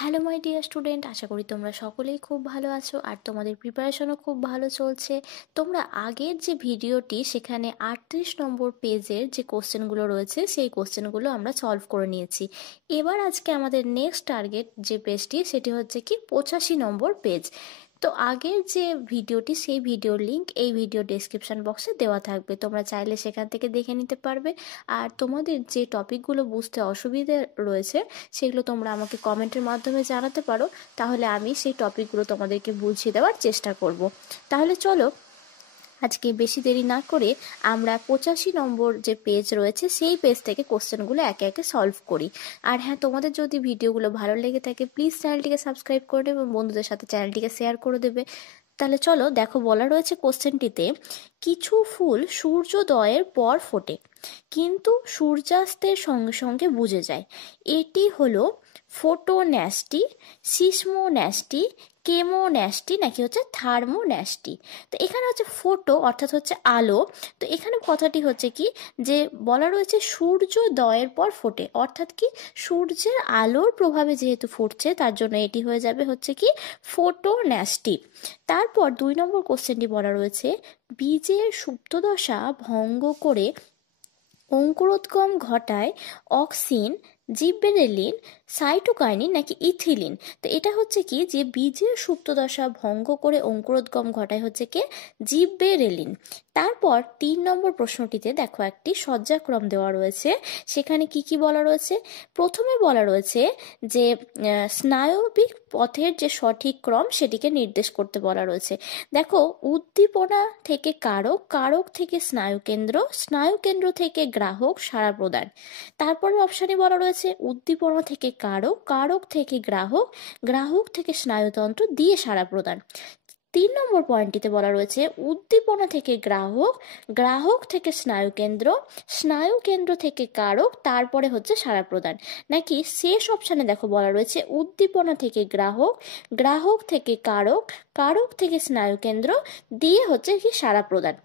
Hello my dear student, আশা করি তোমরা সকলেই খুব ভালো আছো আর তোমাদের প্রিপারেশনও খুব ভালো চলছে। তোমরা আগের যে ভিডিওটি সেখানে 38 নম্বর পেজের যে কোশ্চেনগুলো রয়েছে সেই কোশ্চেনগুলো আমরা সলভ করে নিয়েছি। এবার আজকে আমাদের নেক্সট টার্গেট যে পেজটি সেটি হচ্ছে কি 85 নম্বর পেজ। তো আগের যে ভিডিওটি সেই ভিডিওর লিঙ্ক এই ভিডিও ডেসক্রিপশন বক্সে দেওয়া থাকবে, তোমরা চাইলে সেখান থেকে দেখে নিতে পারবে। আর তোমাদের যে টপিকগুলো বুঝতে অসুবিধে রয়েছে সেগুলো তোমরা আমাকে কমেন্টের মাধ্যমে জানাতে পারো, তাহলে আমি সেই টপিকগুলো তোমাদেরকে বুঝিয়ে দেওয়ার চেষ্টা করব। তাহলে চলো আজকে বেশি দেরি না করে আমরা 85 নম্বর যে পেজ রয়েছে সেই পেজ থেকে কোশ্চেনগুলো একে একে সলভ করি। আর হ্যাঁ, তোমাদের যদি ভিডিওগুলো ভালো লেগে থাকে প্লিজ চ্যানেলটিকে সাবস্ক্রাইব করে দেবে এবং বন্ধুদের সাথে চ্যানেলটিকে শেয়ার করে দেবে। তাহলে চলো, দেখো বলা রয়েছে কোশ্চেনটিতে, কিছু ফুল সূর্যোদয়ের পর ফোটে কিন্তু সূর্যাস্তের সঙ্গে সঙ্গে বুঝে যায়। এটি হলো ফোটোন্যাস্টি, সিসমোন্যাস্টি, কেমোন্যাস্টি নাকি হচ্ছে থার্মোন্যাস্টি। তো এখানে হচ্ছে ফোটো অর্থাৎ হচ্ছে আলো। তো এখানে কথাটি হচ্ছে কি, যে বলা রয়েছে সূর্যোদয়ের পর ফোটে, অর্থাৎ কি সূর্যের আলোর প্রভাবে যেহেতু ফুটছে তার জন্য এটি হয়ে যাবে হচ্ছে কি ফোটোন্যাস্টি। তারপর 2 নম্বর কোশ্চেনটি বলা রয়েছে, বীজের সুপ্তদশা ভঙ্গ করে অঙ্কুরোদ্গম ঘটায় অক্সিন, জিবরেলিন, সাইটোকাইনিন নাকি ইথিলিন। তো এটা হচ্ছে কি, যে বীজের সুপ্তদশা ভঙ্গ করে অঙ্কুরোদ্গম ঘটায় হচ্ছে কি জিবরেলিন। তারপর 3 নম্বর প্রশ্নটিতে দেখো একটি সজ্জাক্রম দেওয়া রয়েছে, সেখানে কি কি বলা রয়েছে। প্রথমে বলা রয়েছে যে স্নায়বিক পথের যে সঠিক ক্রম সেটিকে নির্দেশ করতে বলা রয়েছে। দেখো, উদ্দীপনা থেকে কারক, কারক থেকে স্নায়ুকেন্দ্র, স্নায়ুকেন্দ্র থেকে গ্রাহক, সাড়া প্রদান। তারপরে অপশানে বলা রয়েছে উদ্দীপনা থেকে কারক, কারক থেকে গ্রাহক, গ্রাহক থেকে স্নায়ুতন্ত্র দিয়ে সাড়া প্রদান। 3 নম্বর পয়েন্টটিতে বলা রয়েছে উদ্দীপনা থেকে গ্রাহক, গ্রাহক থেকে স্নায়ুকেন্দ্র, স্নায়ুকেন্দ্র থেকে কারক, তারপরে হচ্ছে সাড়া প্রদান। নাকি শেষ অপশানে দেখো বলা রয়েছে উদ্দীপনা থেকে গ্রাহক, গ্রাহক থেকে কারক, কারক থেকে স্নায়ুকেন্দ্র দিয়ে হচ্ছে কি সাড়া প্রদান।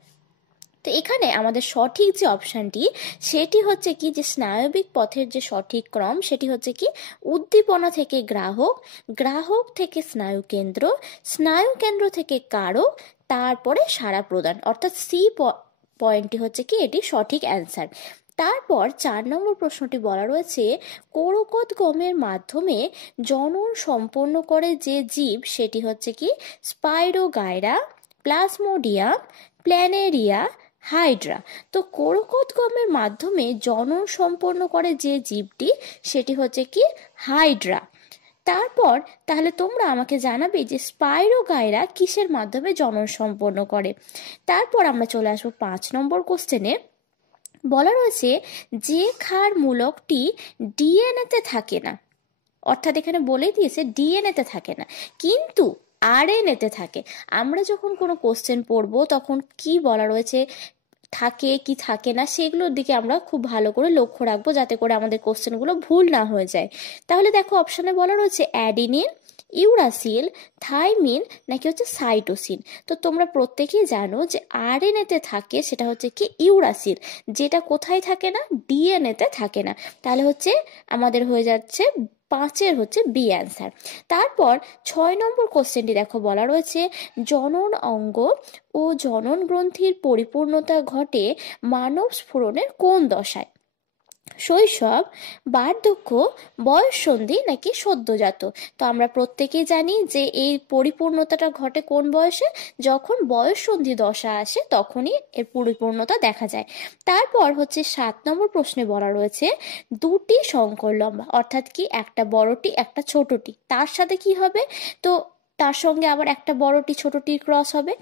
তো এখানে আমাদের সঠিক যে অপশানটি সেটি হচ্ছে কি, যে স্নায়বিক পথের যে সঠিক ক্রম সেটি হচ্ছে কি উদ্দীপনা থেকে গ্রাহক, গ্রাহক থেকে স্নায়ুকেন্দ্র, স্নায়ুকেন্দ্র থেকে কারক, তারপরে সাড়া প্রদান, অর্থাৎ সি পয়েন্টটি হচ্ছে কি এটি সঠিক অ্যান্সার। তারপর 4 নম্বর প্রশ্নটি বলা রয়েছে, কোরকোদ্গমের মাধ্যমে জনন সম্পন্ন করে যে জীব সেটি হচ্ছে কি স্পাইরোগাইরা, প্লাজমোডিয়াম, প্ল্যানেরিয়া, হাইড্রা। তো কোরকোদ্গমের মাধ্যমে জনন সম্পন্ন করে যে জীবটি সেটি হচ্ছে কি হাইড্রা। তারপর তাহলে তোমরা আমাকে জানাবে যে স্পাইরোগাইরা কিসের মাধ্যমে জনন সম্পন্ন করে। তারপর আমরা চলে আসবো 5 নম্বর কোশ্চেনে। বলা রয়েছে যে ক্ষার মূলকটি ডিএনএতে থাকে না, অর্থাৎ এখানে বলেই দিয়েছে ডিএনএতে থাকে না কিন্তু আরএনএতে থাকে। আমরা যখন কোনো কোশ্চেন পড়বো তখন কি বলা রয়েছে থাকে কি থাকে না সেগুলোর দিকে আমরা খুব ভালো করে লক্ষ্য রাখবো, যাতে করে আমাদের কোশ্চেনগুলো ভুল না হয়ে যায়। তাহলে দেখো অপশানে বলা রয়েছে অ্যাডিনিন, ইউরাসিল, থাইমিন নাকি হচ্ছে সাইটোসিন। তো তোমরা প্রত্যেকেই জানো যে আরএনএতে থাকে সেটা হচ্ছে কি ইউরাসিল, যেটা কোথায় থাকে না, ডিএনএতে থাকে না। তাহলে হচ্ছে আমাদের হয়ে যাচ্ছে 5-এর হচ্ছে বি অ্যান্সার। তারপর 6 নম্বর কোশ্চেনটি দেখো বলা রয়েছে, জনন অঙ্গ ও জনন গ্রন্থির পরিপূর্ণতা ঘটে মানব স্ফুরণের কোন দশায়? শৈশব, বার্ধক্য, বয়ঃসন্ধি নাকি সদ্যজাত। তো আমরা প্রত্যেকেই জানি যে এই পরিপূর্ণতাটা ঘটে কোন বয়সে, যখন বয়ঃসন্ধি দশা আসে তখনই এর পরিপূর্ণতা দেখা যায়। তারপর হচ্ছে 7 নম্বর প্রশ্নে বলা রয়েছে, দুটি সংকর লম্বা, অর্থাৎ কি একটা বড়টি একটা ছোটটি, তার সাথে কি হবে, তো তার সঙ্গে আবার একটা বড়টি ছোটটির ক্রস হবে।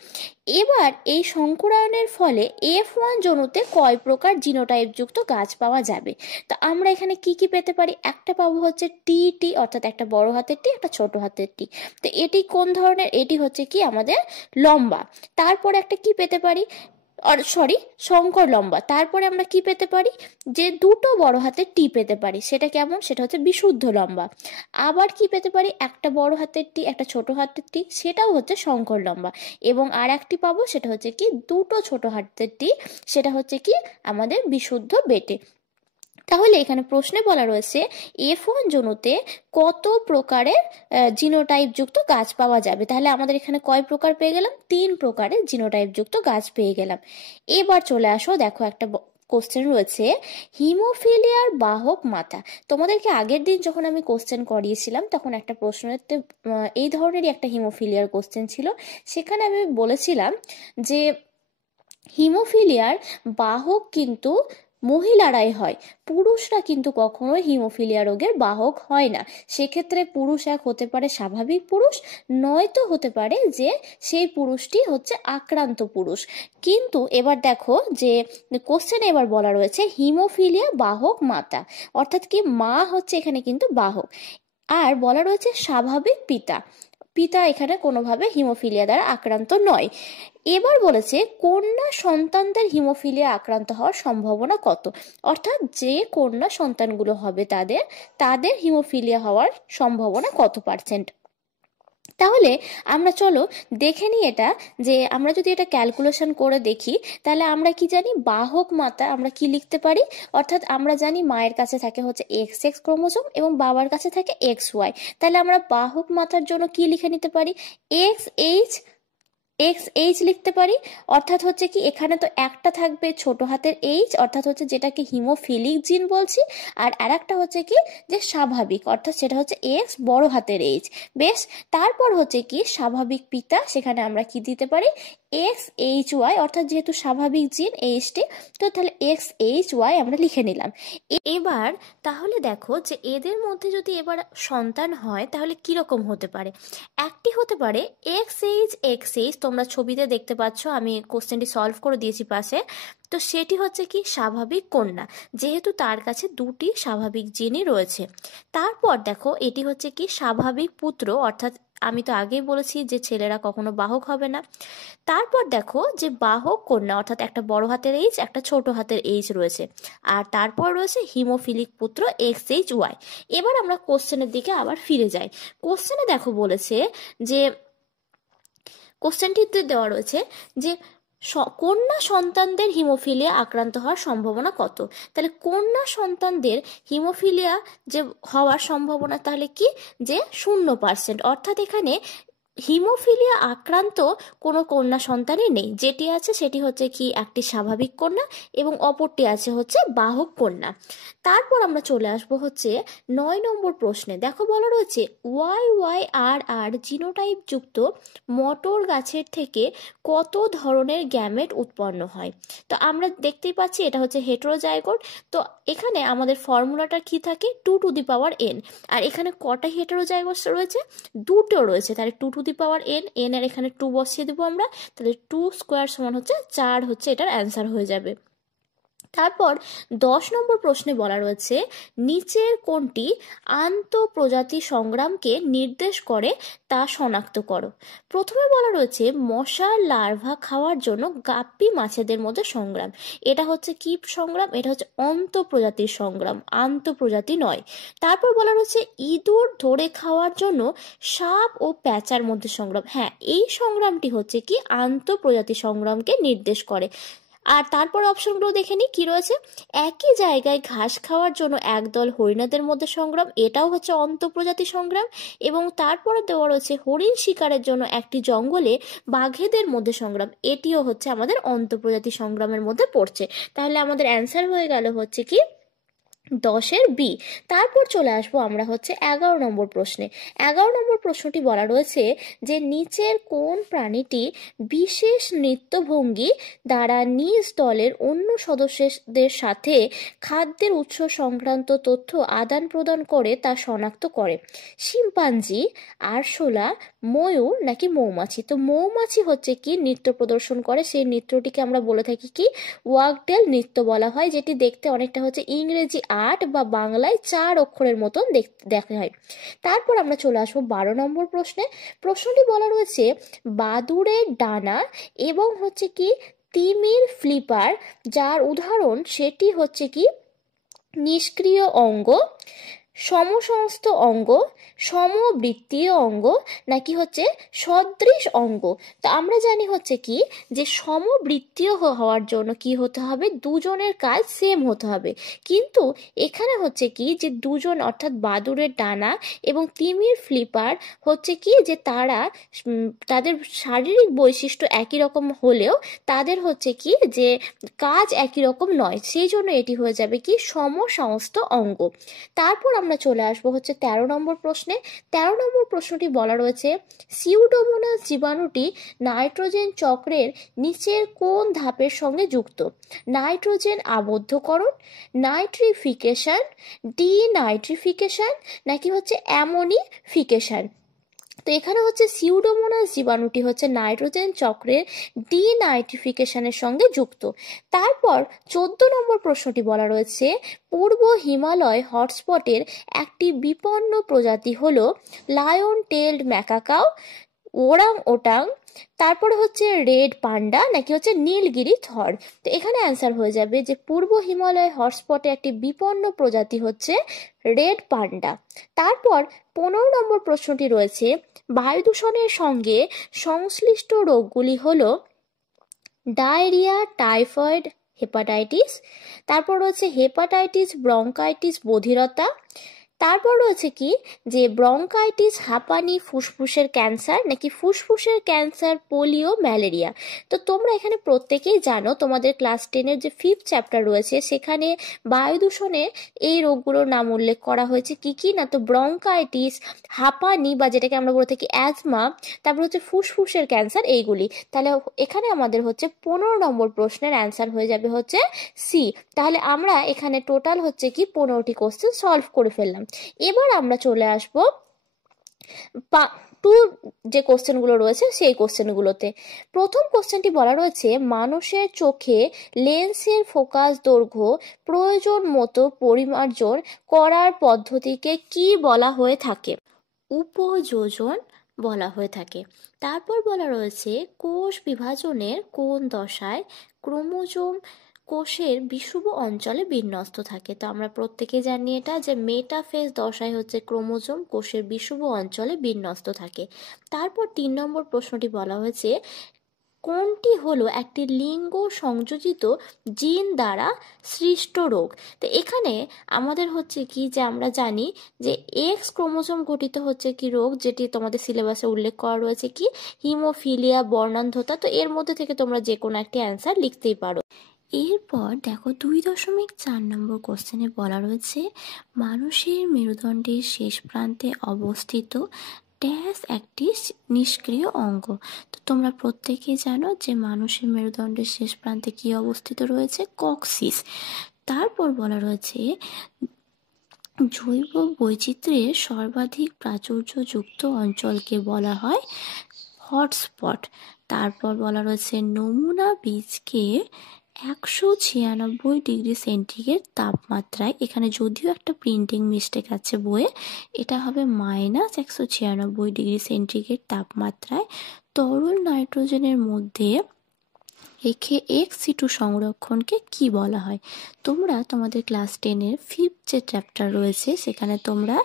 এবার এই সংকরায়নের ফলে F1 জনুতে কয় প্রকার জিনোটাইপ যুক্ত গাছ পাওয়া যাবে? তো আমরা এখানে কি কি পেতে পারি, একটা পাবো হচ্ছে টি টি, অর্থাৎ একটা বড় হাতের টি একটা ছোট হাতের টি। তো এটি কোন ধরনের, এটি হচ্ছে কি আমাদের লম্বা। তারপরে একটা কি পেতে পারি, শঙ্কর লম্বা। তারপরে আমরা কি পেতে পারি, যে দুটো বড় হাতের টি পেতে পারি, সেটা কেমন, সেটা হচ্ছে বিশুদ্ধ লম্বা। আবার কি পেতে পারি, একটা বড় হাতের টি একটা ছোট হাতের টি, সেটাও হচ্ছে শঙ্কর লম্বা। এবং আর একটি পাবো সেটা হচ্ছে কি দুটো ছোট হাতের টি, সেটা হচ্ছে কি আমাদের বিশুদ্ধ বেটে। তাহলে এখানে প্রশ্নে বলা রয়েছে F1 জনুতে কত প্রকারের জিনোটাইপ যুক্ত গাছ পাওয়া যাবে। তাহলে আমাদের এখানে কয় প্রকার পেয়ে গেলাম? 3 প্রকারের জিনোটাইপ যুক্ত গাছ পেয়ে গেলাম। এবার চলে আসো, দেখো একটা কোশ্চেন রয়েছে, হিমোফিলিয়ার বাহক মাতা। তোমাদেরকে আগের দিন যখন আমি কোশ্চেন করিয়েছিলাম তখন একটা প্রশ্নতে এই ধরনেরই একটা হিমোফিলিয়ার কোশ্চেন ছিল। সেখানে আমি বলেছিলাম যে হিমোফিলিয়ার বাহক কিন্তু মহিলারাই হয়, পুরুষরা কিন্তু কখনোই হিমোফিলিয়া রোগের বাহক হয় না। সেক্ষেত্রে পুরুষ এক হতে পারে স্বাভাবিক পুরুষ, নয়তো হতে পারে যে সেই পুরুষটি হচ্ছে আক্রান্ত পুরুষ। কিন্তু এবার দেখো যে কোশ্চেনে এবার বলা রয়েছে হিমোফিলিয়া বাহক মাতা, অর্থাৎ কি মা হচ্ছে এখানে কিন্তু বাহক, আর বলা রয়েছে স্বাভাবিক পিতা, পিতা এখানে কোনোভাবে হিমোফিলিয়া দ্বারা আক্রান্ত নয়। এবার বলেছে কন্যা সন্তানদের হিমোফিলিয়া আক্রান্ত হওয়ার সম্ভাবনা কত, অর্থাৎ যে কন্যা সন্তানগুলো হবে তাদের হিমোফিলিয়া হওয়ার সম্ভাবনা কত পার্সেন্ট। তাহলে আমরা চলো দেখে নিই এটা, যে আমরা যদি এটা ক্যালকুলেশন করে দেখি তাহলে আমরা কি জানি, বাহক মাতা আমরা কি লিখতে পারি, অর্থাৎ আমরা জানি মায়ের কাছে থাকে হচ্ছে XX ক্রোমোসোম এবং বাবার কাছে থাকে XY। তাহলে আমরা বাহক মাতার জন্য কি লিখে নিতে পারি, XH লিখতে পারি। অর্থাৎ হচ্ছে কি এখানে তো একটা থাকবে ছোট হাতের H, অর্থাৎ হচ্ছে যেটাকে হিমোফিলিক জিন বলছি, আর আরেকটা হচ্ছে কি যে স্বাভাবিক, অর্থাৎ সেটা হচ্ছে X বড় হাতের H। বেশ, তারপর হচ্ছে কি স্বাভাবিক পিতা, সেখানে আমরা কি দিতে পারি, XHY, অর্থাৎ যেহেতু স্বাভাবিক জিন Hটি, তো তাহলে XHY আমরা লিখে নিলাম। এবার তাহলে দেখো যে এদের মধ্যে যদি এবার সন্তান হয় তাহলে কিরকম হতে পারে। একটি হতে পারে XH, তোমরা ছবিতে দেখতে পাচ্ছ, আমি কোশ্চেনটি সলভ করে দিয়েছি পাশে। তো সেটি হচ্ছে কি স্বাভাবিক কন্যা, যেহেতু তার কাছে দুটি স্বাভাবিক জিনই রয়েছে। তারপর দেখো এটি হচ্ছে কি স্বাভাবিক পুত্র, অর্থাৎ আমি তো আগেই বলেছি যে ছেলেরা কখনো বাহক হবে না। তারপর দেখো যে বাহক কন্যা, অর্থাৎ একটা বড় হাতের H একটা ছোট হাতের H রয়েছে, আর তারপর রয়েছে হিমোফিলিক পুত্র XHY। এবার আমরা কোশ্চেনের দিকে আবার ফিরে যাই। কোশ্চেনে দেখো বলেছে যে কোশ্চেনটিতে দেওয়া রয়েছে যে কন্যা সন্তানদের হিমোফিলিয়া আক্রান্ত হওয়ার সম্ভাবনা কত। তাহলে কন্যা সন্তানদের হিমোফিলিয়া যে হওয়ার সম্ভাবনা তাহলে কি, যে 0%, অর্থাৎ এখানে হিমোফিলিয়া আক্রান্ত কোনো কন্যা সন্তানই নেই, যেটি আছে সেটি হচ্ছে কি একটি স্বাভাবিক কন্যা এবং অপরটি আছে হচ্ছে বাহক কন্যা। তারপর আমরা চলে আসবো হচ্ছে 9 নম্বর প্রশ্নে। দেখো বলা রয়েছে YYRR জিনোটাইপ যুক্ত মটর গাছের থেকে কত ধরনের গ্যামেট উৎপন্ন হয়। তো আমরা দেখতেই পাচ্ছি এটা হচ্ছে হেটেরোজাইগোট। তো এখানে আমাদের ফর্মুলাটা কি থাকে, 2 টু দি পাওয়ার n, আর এখানে কটা হেটেরোজাইগোটস রয়েছে, দুটো রয়েছে, তাহলে 2 to the power n, n এর এখানে 2 বসিয়ে দেবো আমরা, তাহলে 2 স্কোয়ার সমান হচ্ছে 4 হচ্ছে এটার অ্যান্সার হয়ে যাবে। তারপর 10 নম্বর প্রশ্নে বলা রয়েছে নিচের কোনটি আন্তঃপ্রজাতি সংগ্রামকে নির্দেশ করে তা শনাক্ত করো। প্রথমে বলা রয়েছে মশার লার্ভা খাওয়ার জন্য গাপ্পি মাছেদের মধ্যে সংগ্রাম। এটা হচ্ছে কি সংগ্রাম, এটা হচ্ছে অন্তঃপ্রজাতির সংগ্রাম, আন্তঃপ্রজাতি নয়। তারপর বলা রয়েছে ইঁদুর ধরে খাওয়ার জন্য সাপ ও প্যাঁচার মধ্যে সংগ্রাম। হ্যাঁ, এই সংগ্রামটি হচ্ছে কি আন্তঃপ্রজাতি সংগ্রামকে নির্দেশ করে। আর তারপর অপশনগুলো দেখে নিই কি রয়েছে, একই জায়গায় ঘাস খাওয়ার জন্য একদল হরিণাদের মধ্যে সংগ্রাম, এটাও হচ্ছে অন্তঃপ্রজাতি সংগ্রাম। এবং তারপরে দেওয়া রয়েছে হরিণ শিকারের জন্য একটি জঙ্গলে বাঘেদের মধ্যে সংগ্রাম, এটিও হচ্ছে আমাদের অন্তঃপ্রজাতি সংগ্রামের মধ্যে পড়ছে। তাহলে আমাদের অ্যান্সার হয়ে গেল হচ্ছে কি 10-এর বি। তারপর চলে আসবো আমরা হচ্ছে 11 নম্বর প্রশ্নে। 11 নম্বর প্রশ্নটি বলা রয়েছে যে নিচের কোন প্রাণীটি বিশেষ নৃত্যভঙ্গি দ্বারা নিজ দলের অন্য সদস্যদের সাথে খাদ্যের উৎস সংক্রান্ত তথ্য আদান প্রদান করে তা শনাক্ত করে, শিম্পাঞ্জি, আরশোলা, ময়ূর নাকি মৌমাছি। তো মৌমাছি হচ্ছে কি নৃত্য প্রদর্শন করে, সেই নৃত্যটিকে আমরা বলে থাকি কি ওয়াগটেল নৃত্য বলা হয়, যেটি দেখতে অনেকটা হচ্ছে ইংরেজি 8 বা বাংলায় 4 অক্ষরের মতন দেখা হয়। তারপর আমরা চলে আসবো 12 নম্বর প্রশ্নে। প্রশ্নটি বলা রয়েছে বাদুড়ের ডানা এবং হচ্ছে কি তিমির ফ্লিপার যার উদাহরণ সেটি হচ্ছে কি নিষ্ক্রিয় অঙ্গ সমসমস্ত অঙ্গ, সমবৃত্তীয় অঙ্গ, নাকি হচ্ছে সদৃশ অঙ্গ? তো আমরা জানি হচ্ছে কি যে সমবৃত্তীয় হওয়ার জন্য কি হতে হবে, দুজনের কাজ সেম হতে হবে। কিন্তু এখানে হচ্ছে কি যে দুজন অর্থাৎ বাদুড়ের ডানা এবং তিমির ফ্লিপার হচ্ছে কি যে তারা তাদের শারীরিক বৈশিষ্ট্য একই রকম হলেও তাদের হচ্ছে কি যে কাজ একই রকম নয়, সেই জন্য এটি হয়ে যাবে কি সমসমস্ত অঙ্গ। তারপর আমরা চলে আসবো হচ্ছে 13 নম্বর প্রশ্নে। 13 নম্বর প্রশ্নটি বলা রয়েছে, সিউডোমোনাস জীবাণুটি নাইট্রোজেন চক্রের নিচের কোন ধাপের সঙ্গে যুক্ত? নাইট্রোজেন আবদ্ধকরণ, নাইট্রিফিকেশন, ডিনাইট্রিফিকেশন, নাকি হচ্ছে অ্যামোনিফিকেশন? তো এখানে হচ্ছে সিউডোমোনাস জীবাণুটি হচ্ছে নাইট্রোজেন চক্রের ডিনাইট্রিফিকেশনের সঙ্গে যুক্ত। তারপর 14 নম্বর প্রশ্নটি বলা রয়েছে, পূর্ব হিমালয় হটস্পটের একটি বিপন্ন প্রজাতি হলো লায়ন টেলড ম্যাকাকাও, ওরাং ওটাং, তারপরে হচ্ছে রেড পান্ডা, নাকি হচ্ছে নীলগিরি থর? তো এখানে অ্যান্সার হয়ে যাবে যে পূর্ব হিমালয় হটস্পটে একটি বিপন্ন প্রজাতি হচ্ছে রেড পান্ডা। তারপর 15 নম্বর প্রশ্নটি রয়েছে, বায়ু দূষণের সঙ্গে সংশ্লিষ্ট রোগগুলি হলো ডায়রিয়া, টাইফয়েড, হেপাটাইটিস, তারপর রয়েছে হেপাটাইটিস, ব্রঙ্কাইটিস, বধিরতা, তারপর রয়েছে কি যে ব্রঙ্কাইটিস, হাঁপানি, ফুসফুসের ক্যান্সার, নাকি ফুসফুসের ক্যান্সার, পোলিও, ম্যালেরিয়া? তো তোমরা এখানে প্রত্যেকেই জানো তোমাদের ক্লাস 10-এর যে 5th চ্যাপ্টার রয়েছে সেখানে বায়ু দূষণে এই রোগগুলোর নাম উল্লেখ করা হয়েছে কি কি না, তো ব্রঙ্কাইটিস, হাঁপানি বা যেটাকে আমরা বলে থাকি অ্যাজমা, তারপর হচ্ছে ফুসফুসের ক্যান্সার, এইগুলি। তাহলে এখানে আমাদের হচ্ছে 15 নম্বর প্রশ্নের অ্যান্সার হয়ে যাবে হচ্ছে সি। তাহলে আমরা এখানে টোটাল হচ্ছে কি 15টি কোশ্চেন সলভ করে ফেললাম। এবার আমরা চলে আসবো টু যে কোশ্চেনগুলো রয়েছে সেই কোশ্চেনগুলোতে। প্রথম কোশ্চেনটি বলা রয়েছে, মানুষের চোখে লেন্সের ফোকাস দৈর্ঘ্য প্রয়োজন মতো পরিমার্জন করার পদ্ধতিকে কি বলা হয়ে থাকে? উপযোজন বলা হয়ে থাকে। তারপর বলা রয়েছে, কোষ বিভাজনের কোন দশায় ক্রোমোজোম কোষের বিষুব অঞ্চলে বিন্যস্ত থাকে? তো আমরা প্রত্যেকে জানি এটা যে মেটাফেজ দশায় হচ্ছে ক্রোমোজোম কোষের বিষুব অঞ্চলে বিন্যস্ত থাকে। তারপর 3 নম্বর প্রশ্নটি বলা হয়েছে, কোনটি হলো একটি লিঙ্গ সংযোজিত জিন দ্বারা সৃষ্ট রোগ? তো এখানে আমাদের হচ্ছে কি যে আমরা জানি যে এক্স ক্রোমোজোম গঠিত হচ্ছে কি রোগ, যেটি তোমাদের সিলেবাসে উল্লেখ করা রয়েছে কি হিমোফিলিয়া, বর্ণান্ধতা। তো এর মধ্যে থেকে তোমরা যে কোনো একটি অ্যান্সার লিখতেই পারো। এরপর দেখো 2.4 নম্বর কোশ্চেনে বলা রয়েছে, মানুষের মেরুদণ্ডের শেষ প্রান্তে অবস্থিত ড্যাশ একটি নিষ্ক্রিয় অঙ্গ? তো তোমরা প্রত্যেকেই জানো যে মানুষের মেরুদণ্ডের শেষ প্রান্তে কি অবস্থিত রয়েছে? কক্সিস। তারপর বলা রয়েছে, জৈব বৈচিত্র্যের সর্বাধিক প্রাচুর্যযুক্ত অঞ্চলকে বলা হয় হটস্পট। তারপর বলা রয়েছে, নমুনা বীজকে 196 ডিগ্রি সেন্টিগ্রেড তাপমাত্রায়, এখানে যদিও একটা প্রিন্টিং মিস্টেক আছে বইয়ে, এটা হবে -196 ডিগ্রি সেন্টিগ্রেড তাপমাত্রায় তরল নাইট্রোজেনের মধ্যে রেখে ex-situ সংরক্ষণকে কি বলা হয়? তোমরা তোমাদের ক্লাস 10-এর 5th যে চ্যাপ্টার রয়েছে সেখানে তোমরা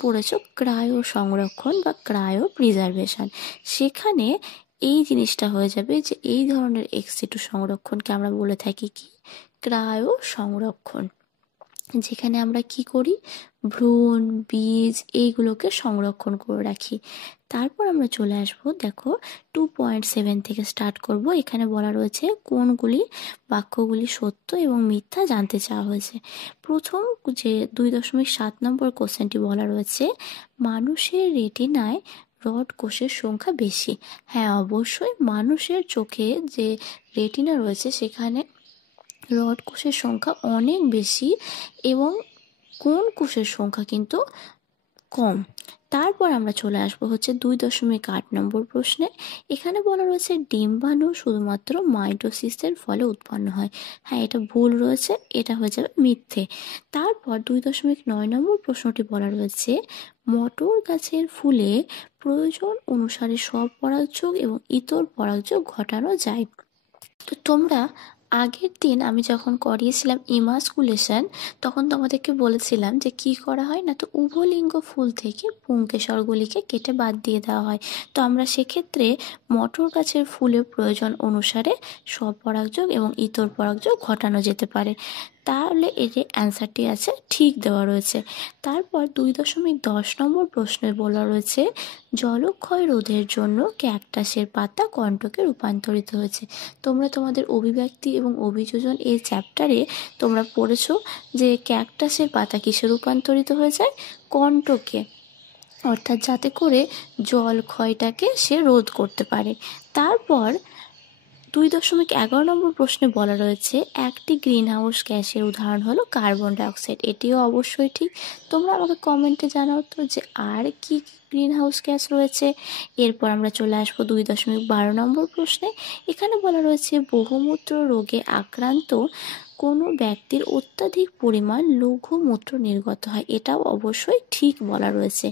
পড়েছো ক্রায়ো সংরক্ষণ বা ক্রায়ো প্রিজার্ভেশন। সেখানে এই জিনিসটা হয়ে যাবে যে এই ধরনের ex-situ সংরক্ষণকে আমরা বলে থাকি কি ক্রায়ো সংরক্ষণ, যেখানে আমরা কি করি ভ্রূণ, বীজ এইগুলোকে সংরক্ষণ করে রাখি। তারপর আমরা চলে আসবো, দেখো 2.7 থেকে স্টার্ট করব। এখানে বলা রয়েছে কোনগুলি বাক্যগুলি সত্য এবং মিথ্যা জানতে চাওয়া হয়েছে। প্রথম যে 2.7 নম্বর কোশ্চেনটি বলা রয়েছে, মানুষের রেটিনায় রড কোষের সংখ্যা বেশি। হ্যাঁ, অবশ্যই মানুষের চোখে যে রেটিনা রয়েছে সেখানে রড কোষের সংখ্যা অনেক বেশি এবং কোন কোষের সংখ্যা কিন্তু কম। তারপর আমরা চলে আসবো হচ্ছে 2.8 নম্বর প্রশ্নে। এখানে বলা রয়েছে ডিম্বাণু শুধুমাত্র মাইটোসিসের ফলে উৎপন্ন হয়। হ্যাঁ, এটা ভুল রয়েছে, এটা হয়ে যাবে মিথ্যে। তারপর 2.9 নম্বর প্রশ্নটি বলা রয়েছে, মটর গাছের ফুলে প্রয়োজন অনুসারে স্বপরাগযোগ এবং ইতর পরাগযোগ ঘটানো যায়। তো তোমরা আগের দিন আমি যখন করিয়েছিলাম ইমাস্কুলেশন, তখন তোমাদেরকে বলেছিলাম যে কি করা হয় না, তো উভলিঙ্গ ফুল থেকে পুংকেশরগুলিকে কেটে বাদ দিয়ে দেওয়া হয়। তো আমরা সেক্ষেত্রে মটর গাছের ফুলের প্রয়োজন অনুসারে স্বপরাগযোগ এবং ইতর পরাগযোগ ঘটানো যেতে পারে। তাহলে এর যে অ্যান্সারটি আছে ঠিক দেওয়া রয়েছে। তারপর 2.10 নম্বর প্রশ্নে বলা রয়েছে জলক্ষয় রোধের জন্য ক্যাকটাসের পাতা কণ্টকে রূপান্তরিত হয়েছে। তোমরা তোমাদের অভিব্যক্তি এবং অভিযোজন এই চ্যাপ্টারে তোমরা পড়েছো যে ক্যাকটাসের পাতা কিসে রূপান্তরিত হয়ে যায়? কণ্টকে, অর্থাৎ যাতে করে জল ক্ষয়টাকে সে রোধ করতে পারে। তারপর 2.11 নম্বর প্রশ্নে বলা রয়েছে একটি গ্রিনহাউস গ্যাসের উদাহরণ হলো কার্বন ডাইঅক্সাইড। এটিও অবশ্যই ঠিক। তোমরা আমাকে কমেন্টে জানাও তো যে আর কি গ্রিনহাউস গ্যাস রয়েছে। এরপর আমরা চলে আসবো 2.12 নম্বর প্রশ্নে। এখানে বলা রয়েছে বহুমূত্র রোগে আক্রান্ত কোনো ব্যক্তির অত্যাধিক পরিমাণ লঘুমূত্র নির্গত হয়। এটাও অবশ্যই ঠিক বলা রয়েছে।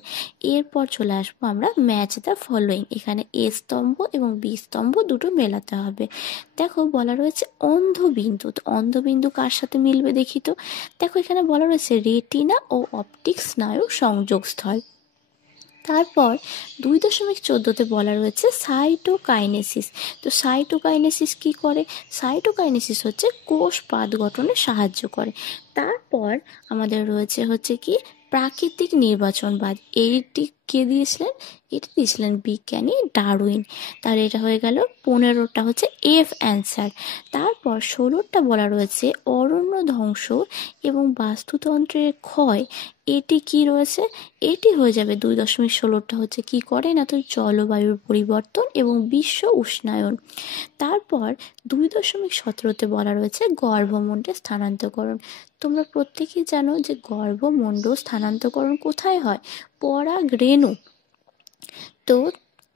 এরপর চলে আসবো আমরা ম্যাচ দ্য ফলোয়িং। এখানে এ স্তম্ভ এবং বি স্তম্ভ দুটো মেলাতে হবে। দেখো বলা রয়েছে অন্ধবিন্দু, তো অন্ধবিন্দু কার সাথে মিলবে দেখি তো। দেখো এখানে বলা রয়েছে রেটিনা ও অপটিক স্নায়ু সংযোগস্থল। তারপর 2.14তে বলা রয়েছে সাইটোকাইনেসিস। তো সাইটোকাইনেসিস কি করে? সাইটোকাইনেসিস হচ্ছে কোষ পাত গঠনে সাহায্য করে। তারপর আমাদের রয়েছে কি প্রাকৃতিক নির্বাচনবাদ। এইটি কে দিয়েছিলেন? এটি দিয়েছিলেন বিজ্ঞানী ডারউইন। তাহলে এটা হয়ে গেল 15টা হচ্ছে এফ অ্যান্সার। তারপর 16টা বলা রয়েছে অরণ্য ধ্বংস এবং বাস্তুতন্ত্রের ক্ষয়। এটি কি রয়েছে? এটি হয়ে যাবে 2.16টা হচ্ছে কি করে না, তো জলবায়ুর পরিবর্তন এবং বিশ্ব উষ্ণায়ন। তারপর 2.17তে বলা রয়েছে গর্ভমণ্ডল স্থানান্তরকরণ। তোমরা প্রত্যেকেই জানো যে গর্ভমণ্ডল স্থানান্তরকরণ কোথায় হয়? পরাগরেণু। তো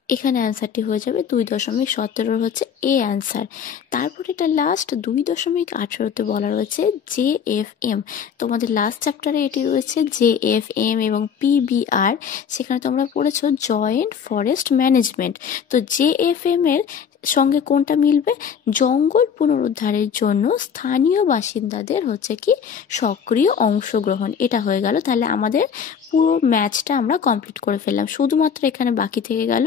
এখানে অ্যান্সারটি হয়ে যাবে 2.17 হচ্ছে এ অ্যান্সার। তারপর এটা লাস্ট 2.18তে বলা রয়েছে JFM। তোমাদের লাস্ট চ্যাপ্টারে এটি রয়েছে JFM এবং PBR। সেখানে তোমরা পড়েছো জয়েন্ট ফরেস্ট ম্যানেজমেন্ট। তো JFM এর সঙ্গে কোনটা মিলবে? জঙ্গল পুনরুদ্ধারের জন্য স্থানীয় বাসিন্দাদের হচ্ছে কি সক্রিয় অংশগ্রহণ। এটা হয়ে গেল। তাহলে আমাদের পুরো ম্যাচটা আমরা কমপ্লিট করে ফেললাম। শুধুমাত্র এখানে বাকি থেকে গেল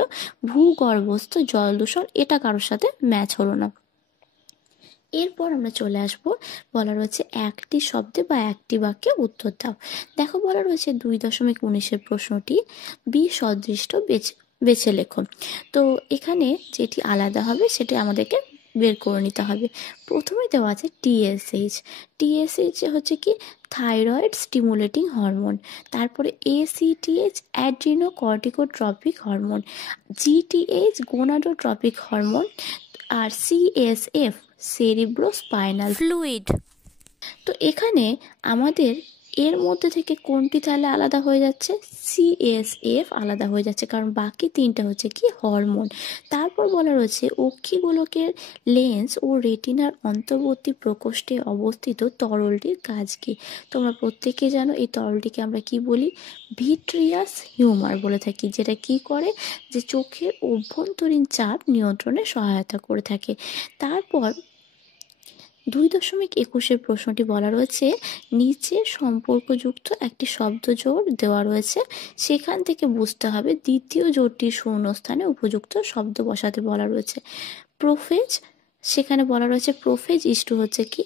ভূগর্ভস্থ জল দূষণ। এটা কারোর সাথে ম্যাচ হলো না। এরপর আমরা চলে আসব, বলা রয়েছে একটি শব্দে বা একটি বাক্যে উত্তর দাও। দেখো বলা রয়েছে 2.19 প্রশ্নটি বিসদৃষ্ট বেছে লেখো। তো এখানে যেটি আলাদা হবে সেটি আমাদেরকে বের করে নিতে হবে। প্রথমে দেওয়া আছে TSH। TSH হচ্ছে কি থাইরয়েড স্টিমুলেটিং হরমোন। তারপরে ACTH adrenocorticotropic hormone, GTH gonadotropic hormone, আর CSF সেরিব্রোস্পাইনাল ফ্লুইড। তো এখানে আমাদের এর মধ্যে থেকে কোনটি তাহলে আলাদা হয়ে যাচ্ছে? CSF আলাদা হয়ে যাচ্ছে, কারণ বাকি তিনটা হচ্ছে কি হরমোন। তারপর বলা রয়েছে অক্ষিগোলকের লেন্স ও রেটিনার অন্তর্বর্তী প্রকোষ্ঠে অবস্থিত তরলটির কাজ কি? তোমরা প্রত্যেকে জানো এই তরলটিকে আমরা কি বলি? ভিট্রিয়াস হিউমার বলে থাকি, যেটা কি করে যে চোখের অভ্যন্তরীণ চাপ নিয়ন্ত্রণে সহায়তা করে থাকে। তারপর 2.21 প্রশ্নটি বলা রয়েছে নিচে সম্পর্কযুক্ত একটি শব্দ জোড় দেওয়া রয়েছে, সেখান থেকে বুঝতে হবে দ্বিতীয় জোড়টির শূন্যস্থানে উপযুক্ত শব্দ বসাতে বলা রয়েছে। প্রোফেজ, সেখানে বলা রয়েছে প্রোফেজ ইস্টু হচ্ছে কি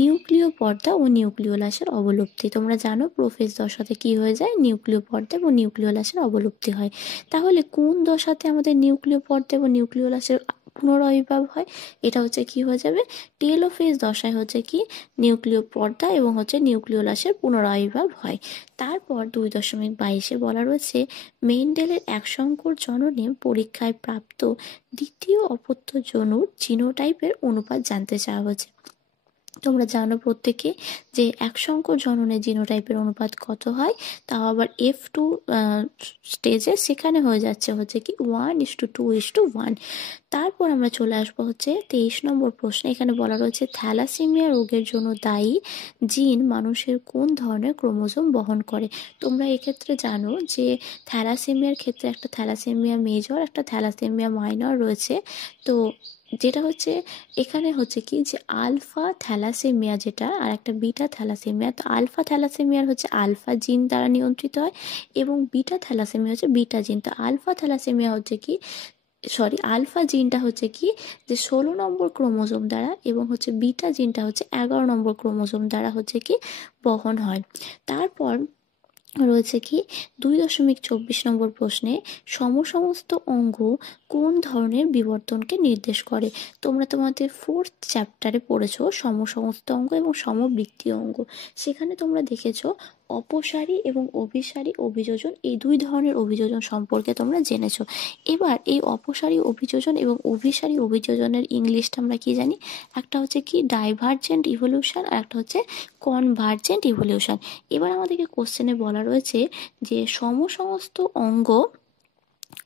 নিউক্লিয় পর্দা ও নিউক্লিওলাসের অবলুপ্তি। তোমরা জানো প্রোফেজ দশাতে কি হয়ে যায়? নিউক্লিয় পর্দা এবং নিউক্লিওলাসের অবলুপ্তি হয়। তাহলে কোন দশাতে আমাদের নিউক্লিয় পর্দা এবং নিউক্লিওলাসের পুনরাবির্ভাব হয়? এটা হচ্ছে কি হয়ে যাবে? টেলোফেজ দশায় হচ্ছে কি নিউক্লিয় পর্দা এবং হচ্ছে নিউক্লিওলাসের পুনরাবির্ভাব হয়। তারপর 2.22 বলা রয়েছে মেন্ডেলের একসঙ্কর জননে পরীক্ষায় প্রাপ্ত দ্বিতীয় অপত্য জনুর জিনোটাইপের অনুপাত জানতে চাওয়া হয়েছে। তোমরা জানো প্রত্যেকে যে একসঙ্কর জননের জিনোটাইপের অনুপাত কত হয়, তাও আবার F2 স্টেজে, সেখানে হয়ে যাচ্ছে হচ্ছে কি 1:2:1। তারপর আমরা চলে আসবো হচ্ছে 23 নম্বর প্রশ্নে। এখানে বলা রয়েছে থ্যালাসেমিয়া রোগের জন্য দায়ী জিন মানুষের কোন ধরনের ক্রোমোজোম বহন করে? তোমরা এক্ষেত্রে জানো যে থ্যালাসেমিয়ার ক্ষেত্রে একটা থ্যালাসেমিয়া মেজর একটা থ্যালাসেমিয়া মাইনর রয়েছে। তো যেটা হচ্ছে এখানে হচ্ছে কি যে আলফা থ্যালাসেমিয়া যেটা আর একটা বিটা থ্যালাসেমিয়া। তো আলফা থ্যালাসেমিয়ার হচ্ছে আলফা জিন দ্বারা নিয়ন্ত্রিত হয় এবং বিটা থ্যালাসেমিয়া হচ্ছে বিটা জিন। তো আলফা থ্যালাসেমিয়া হচ্ছে কি আলফা জিনটা হচ্ছে কি যে 16 নম্বর ক্রোমোজোম দ্বারা এবং হচ্ছে বিটা জিনটা হচ্ছে 11 নম্বর ক্রোমোজোম দ্বারা হচ্ছে কি বহন হয়। তারপর রয়েছে কি 2.24 নম্বর প্রশ্নে সমস্ত অঙ্গ কোন ধরনের বিবর্তনকে নির্দেশ করে। তোমরা তোমাদের 4th চ্যাপ্টারে পড়েছো সমস্ত অঙ্গ এবং সমবৃত্তীয় অঙ্গ। সেখানে তোমরা দেখেছো অপসারী এবং অভিসারী অভিযোজন, এই দুই ধরনের অভিযোজন সম্পর্কে তোমরা জেনেছো। এবার এই অপসারী অভিযোজন এবং অভিসারী অভিযোজনের ইংলিশটা আমরা কি জানি, একটা হচ্ছে কি ডাইভার্জেন্ট ইভলিউশন আর একটা হচ্ছে কনভার্জেন্ট ইভলিউশন। এবার আমাদেরকে কোশ্চেনে বলা রয়েছে যে সমস্ত অঙ্গ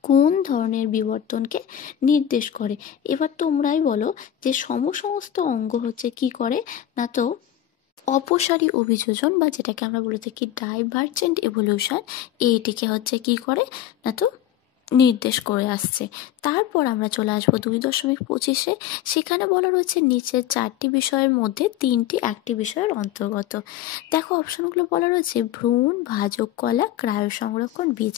কোন ধরনের বিবর্তনকে নির্দেশ করে। এবার তোমরাই বলো যে সমস্ত অঙ্গ হচ্ছে কি করে না, তো অপসারী অভিযোজন বা যেটাকে আমরা বলে থাকি ডাইভার্জেন্ট ইভলিউশন, এইটিকে হচ্ছে কি করে না তো নির্দেশ করে আসছে। তারপর আমরা চলে আসবো 2.25-এ। সেখানে বলা রয়েছে নিচের 4টি বিষয়ের মধ্যে 3টি একটি বিষয়ের অন্তর্গত। দেখো অপশনগুলো বলা রয়েছে ভ্রূণ, ভাজক কলা, ক্রায়ো সংরক্ষণ, বীজ।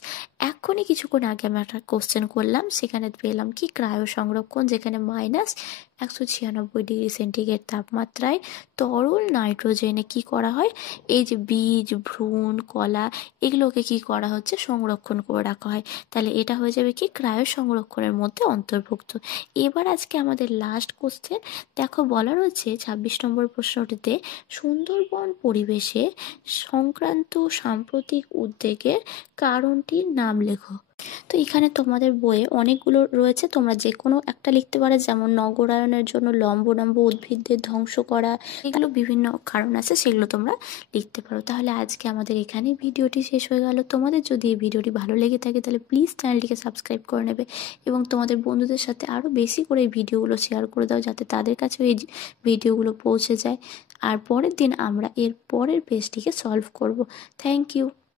এক্ষুনি কিছুক্ষণ আগে আমি একটা কোশ্চেন করলাম, সেখানে পেলাম কি ক্রায়ো সংরক্ষণ, যেখানে -196 ডিগ্রি সেন্টিগ্রেড তাপমাত্রায় তরল নাইট্রোজেনে কি করা হয়, এই যে বীজ, ভ্রূণ, কলা এগুলোকে কি করা হচ্ছে সংরক্ষণ করে রাখা হয়। তাহলে এটা হয়ে যাবে কি ক্রায়ো সংরক্ষণের মধ্যে অন্তর্ভুক্ত। এবার আজকে আমাদের লাস্ট কোশ্চেন। দেখো বলা রয়েছে 26 নম্বর প্রশ্নটিতে সুন্দরবন পরিবেশে সংক্রান্ত সাম্প্রতিক উদ্বেগের কারণটির নাম লেখো। তো এখানে তোমাদের বইয়ে অনেকগুলো রয়েছে, তোমরা যে কোনো একটা লিখতে পারো, যেমন নগরায়নের জন্য লম্বনাম্ব উদ্ভিদদের ধ্বংস করা, এগুলো বিভিন্ন কারণ আছে, সেগুলো তোমরা লিখতে পারো। তাহলে আজকে আমাদের এখানে ভিডিওটি শেষ হয়ে গেল। তোমাদের যদি এই ভিডিওটি ভালো লেগে থাকে তাহলে প্লিজ চ্যানেলটিকে সাবস্ক্রাইব করে নেবে এবং তোমাদের বন্ধুদের সাথে আরও বেশি করে এই ভিডিওগুলো শেয়ার করে দাও, যাতে তাদের কাছেও এই ভিডিওগুলো পৌঁছে যায়। আর পরের দিন আমরা এর পরের পেজটিকে সলভ করব। Thank you.